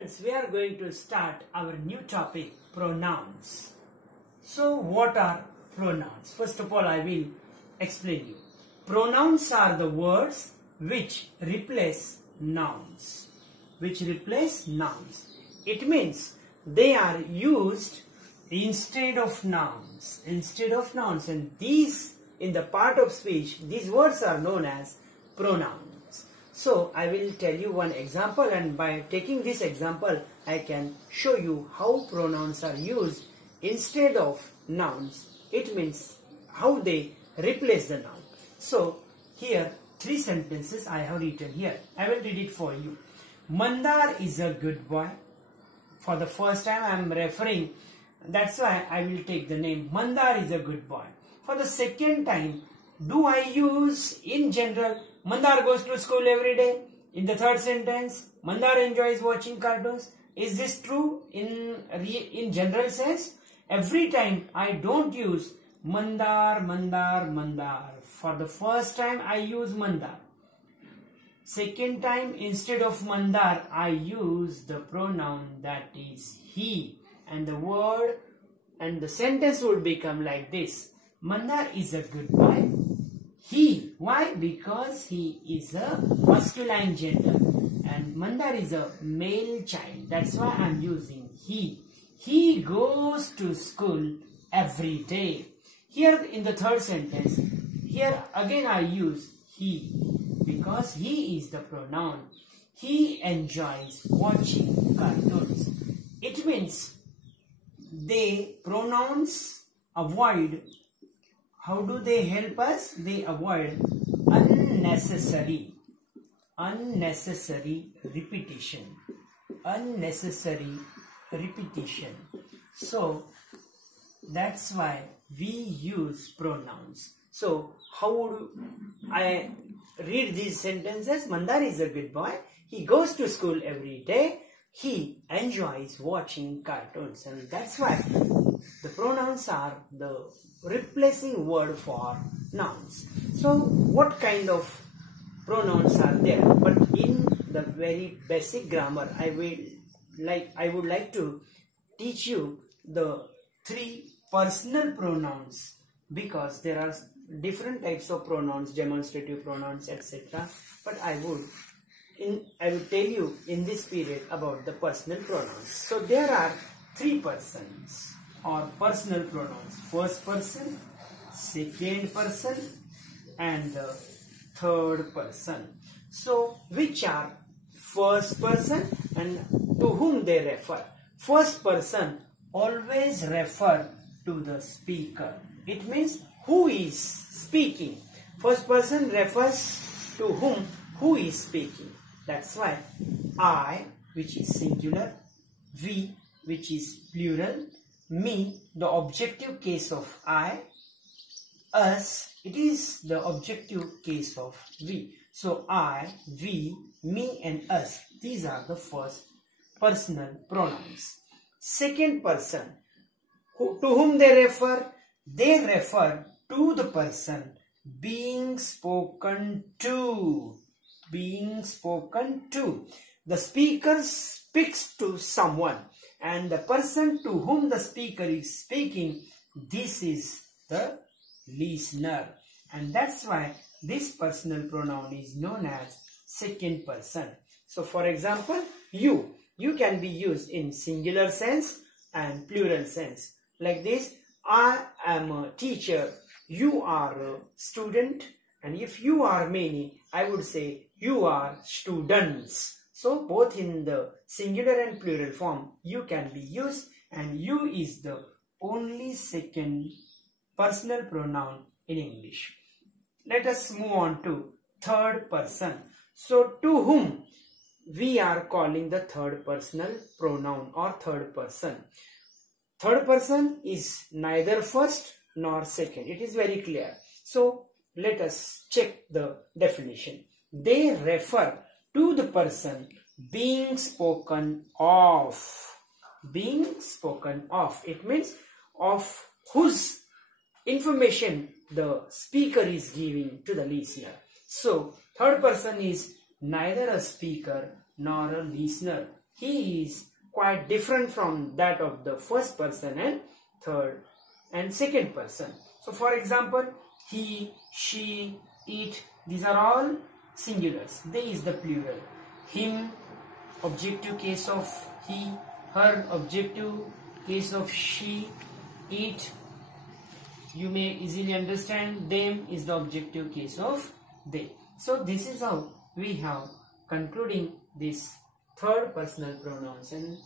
Yes, we are going to start our new topic, pronouns. So what are pronouns? First of all, I will explain you. Pronouns are the words which replace nouns. Which replace nouns. It means they are used instead of nouns. Instead of nouns, and these in the part of speech, these words are known as pronouns. So I will tell you one example, and by taking this example I can show you how pronouns are used instead of nouns. It means how they replace the noun. So here three sentences I have written here. I will read it for you. Mandar is a good boy. For the first time I am referring, that's why I will take the name Mandar is a good boy. For the second time, do I use in general Mandar goes to school every day? In the third sentence, Mandar enjoys watching cartoons. Is this true in general sense? Every time I don't use Mandar, Mandar, Mandar. For the first time I use Mandar. Second time, instead of Mandar, I use the pronoun that is he. And the word and the sentence would become like this. Mandar is a good boy. He. Why? Because he is a masculine gender. And Mandar is a male child. That's why I am using he. He goes to school every day. Here in the third sentence, here again I use he. Because he is the pronoun. He enjoys watching cartoons. It means they pronouns avoid. How do they help us? They avoid unnecessary repetition. Unnecessary repetition. So that's why we use pronouns. So how would I read these sentences? Mandar is a good boy. He goes to school every day. He enjoys watching cartoons. And that's why the pronouns are the replacing word for nouns. So what kind of pronouns are there? But in the very basic grammar, I would like to teach you the three personal pronouns, because there are different types of pronouns, demonstrative pronouns, etc. But I would tell you in this period about the personal pronouns. So there are three persons or personal pronouns. First person, second person, and the third person. So which are first person and to whom they refer? First person always refer to the speaker. It means who is speaking. First person refers to who is speaking. That's why I, which is singular, we, which is plural, me, the objective case of I, us, it is the objective case of we. So I, we, me and us, these are the first personal pronouns. Second person, to whom they refer? They refer to the person being spoken to. Being spoken to. The speaker speaks to someone, and the person to whom the speaker is speaking, this is the listener. And that's why this personal pronoun is known as second person. So for example, you can be used in singular sense and plural sense. Like this, I am a teacher, you are a student, and if you are many, I would say you are students. So both in the singular and plural form you can be used, and you is the only second personal pronoun in English. Let us move on to third person. So to whom we are calling the third personal pronoun or third person. Third person is neither first nor second. It is very clear. So let us check the definition. They refer to the person being spoken of. Being spoken of. It means of whose information the speaker is giving to the listener. So third person is neither a speaker nor a listener. he is quite different from that of the first person and third and second person. So for example, he, she, it, these are all singulars. They is the plural. Him, objective case of he. Her, objective case of she. It, you may easily understand. Them is the objective case of they. So this is how we have concluding this third personal pronouns, and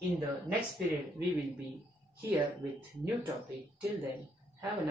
in the next period we will be here with new topic. Till then, have a nice